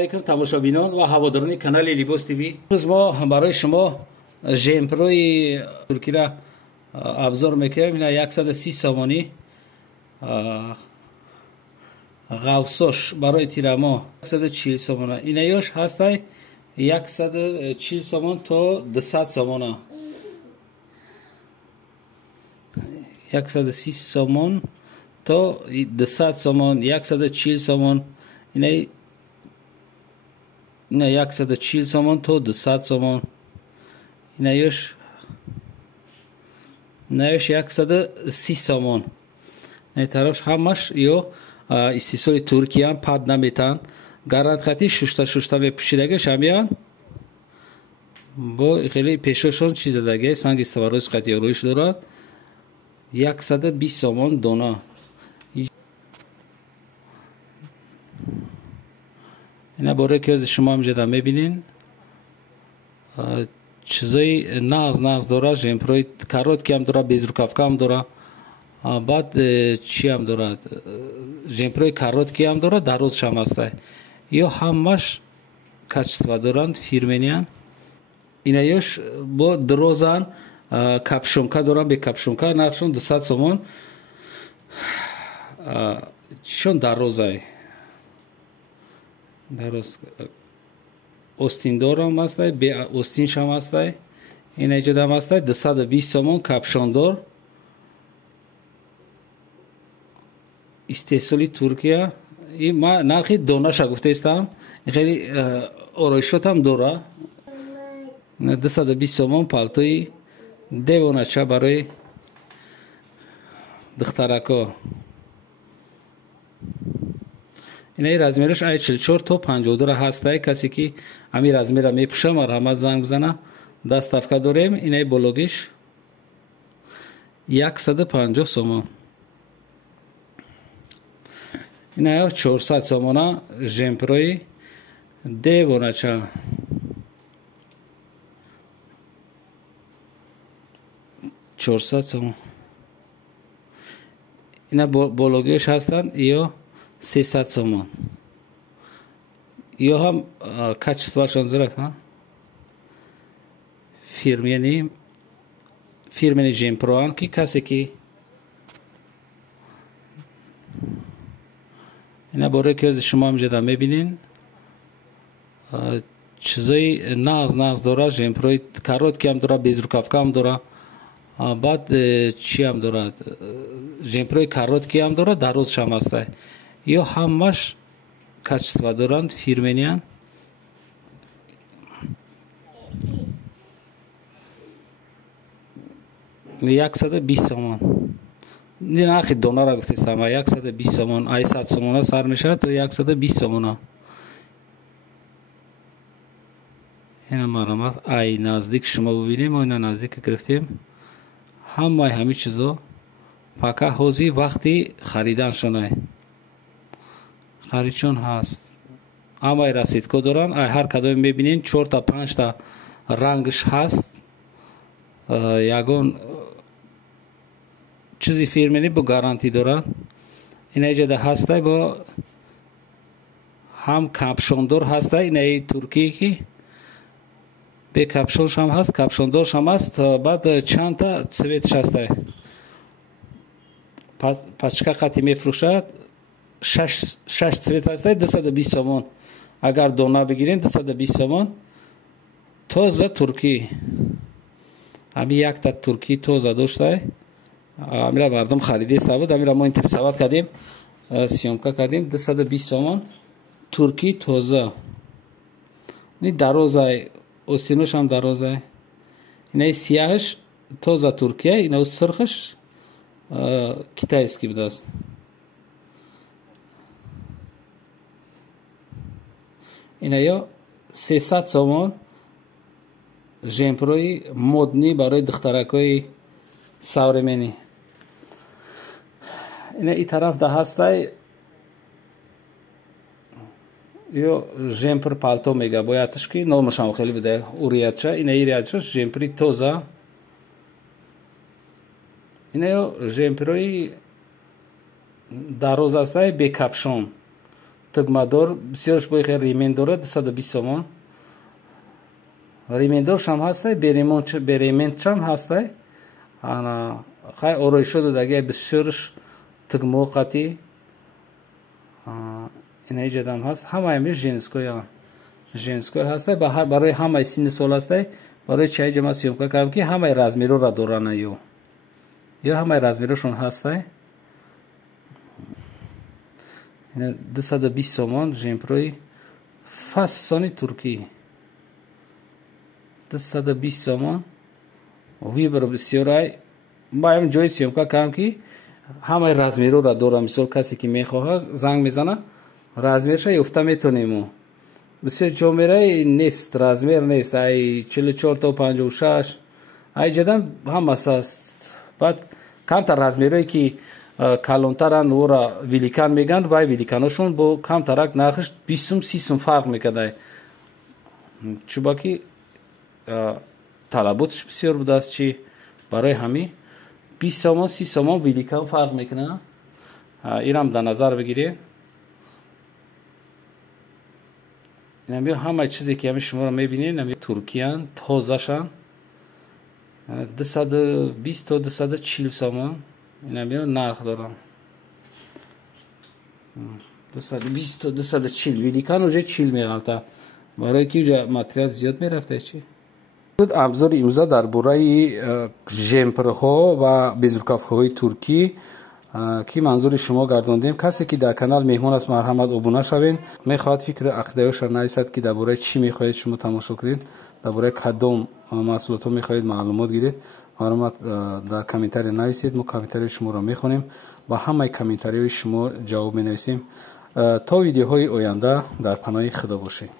علیکم تماشابینان و هواداران کانال لیباس تیوی. امروز ما برای شما ژمپروی ترکی را ابزار میکنیم. اینا 130 سامانی غوصاش برای تیراما 140 سامانه. اینا یاش هسته 140 سامان تا 200 سامانه. 130 سامان تا 200 سامان، 140 سامان. اینا 140 سامان تا 200 سامان. اینا یاش 130 سامان. این طرف همش یا استیصال ترکیه هم پد نمیتن. گارانت خطی ششتا میپوشیدگش همیان با خیلی پیششون چیز دیگه سنگ استوارش خطی رویش دارد. 120 سامان دانه. اینا باره که از شما هم جدا میبینین چیزای ناز داره. ژمپروی کاروت که هم داره، بیزروکافکا هم داره. بعد چی هم داره؟ ژمپروی کاروت که هم داره، دروزش هم هسته. یا همش کچستوا دارند فیرمنیان. اینا یاش با دروزان کپشونکا دارن. به کپشونکا نرشون 200 سامان. چون دروزای دروز اوستین دارم هسته، به اوستینش هم هسته. این ایجاد هم هسته 220 سامان کپشون دار. استیصالی ترکیه. این ما نرخی دانش گفته استم. خیلی آرایشات هم داره. 220 سامان پالتوی دیوانچه برای دخترکا. این رزمیرش 44 تا 52 هسته. کسی که همین رزمیر میپوشه مرحمت زنگ بزنه. دستافکا داریم. این بلوگش 150 سامان. این 400 سامانه ژمپروی دیوانچه. 400 سامان. اینا بلوگش هستن یا 300 سامان. یا هم کچستواشون ظرف ها فیرمنی ژمپروان که کسی که اینا باره که از شما هم جدا میبینین چیزای ناز داره. ژمپروی کاروت که هم داره، بیزروکافکا هم داره. بعد چی هم داره؟ ژمپروی کاروت که هم داره، دروزش هم هسته. یا همش کچستوا دارند فیرمنیان. نه 120 سامان. نه نرخ دانه را گفته استم. 120 سامان 800 سامان سر میشه تا 120 سامان. این مرامت ای نزدیک شما ببینیم. ما اینا نزدیک گرفتیم. همه چیزا پاکا حوزی وقتی خریدن شونه خریدشون هست. همه رسید که دارن. هر کدوم میبینین 4 تا 5 تا رنگش هست. یگون چیزی فیرمنی با گارانتی دارن. این ایجاده هسته با هم کپشون دار هسته. این ترکی که به کپشونش هم هست، کپشون دارش هم هست. بعد چند تا سویتش هسته. پچکا قطعی میفروشد. 6 سویت هسته 220 سامان. اگر دانه بگیرین 220 سامان. تازه ترکی. همین یک تا ترکی تازه داشته. امیره مردم خریده سبود. امیره ما اینطوری سبود کردیم. سیامکا کردیم 220 سامان ترکی تازه. این دروزه اوستینوش هم دروزه. این سیاهش تازه ترکیه. این سرخش کیتایسکی بوده است. اینا یا 300 سامان ژمپروی مدنی برای دخترکای سورمنی. اینا این طرف ده هسته یا ژمپر پالتو میگه بایدش که نامش هم خیلی بده اوریتشه. اینا ایریتش ژمپری توزه. اینا یا ژمپروی دروز هسته به کپشون тагмадор бисёрш бои хел ремен дорад 220 сомон. Ремендорш ҳам ҳастай, берементшам ҳастай. Ана хай ороишо додаги бисёрш тагмоқати инаи ҷадам ҳаст. Ҳамаи ми женской ҳастай, барои ҳамаи синни сол ҳастай. барои чай ҷама сёмка кардам ки ҳамаи размерора дорана ё ҳамаи размерошон ҳастай. 220 сомон жемпрои фасони туркӣ 220 сомон вибро бисёрай. маем ҷои сёмка кардам ки ҳамаи размерора дорам. мисол касе ки мехоҳад занг мезана, размерша ёфта метонему. бисёр ҷомераи нест, размер нест. ай 44 то 56 ай ҷадам ҳамас аст. баъд камтар размерое ки калонтаран ора великан меган, вай великаношон бо камтарак нархш 20 сум 30 сум фарқ мекардай. чубаки талаботш бисёр будааст, чи барои ҳами 20 сомон 30 сомон великан фарқ мекунад. инам дар назар бигиред. инам ҳамаи чизе ки ҳами шуморо мебинед нами туркиян, тозашан 220 то 240 сомон. инам нарх дорам. 220 то 240 великан уже 40 меғалта. барои ки уҷа материал зиёд мерафта. чи абзори имзо дар бораи жемпрҳо ва безрукавкаҳои туркӣ ки манзури шумо гардондем. касе ки дар канал меҳмон аст, марҳамат обуна шавен. мехоҳад фикри ақидаёшро нависад ки дар бораи чӣ мехоҳед шумо тамошо кунед, дар бораи кадом маҳсулотҳо мехоҳед маълумот гиред. марҳамат дар комментария нависед. мо комментарияи шуморо мехонем ва ҳамаи комментариҳои шумо ҷавоб менависем. то видеоҳои оянда дар паноҳи худо бошед.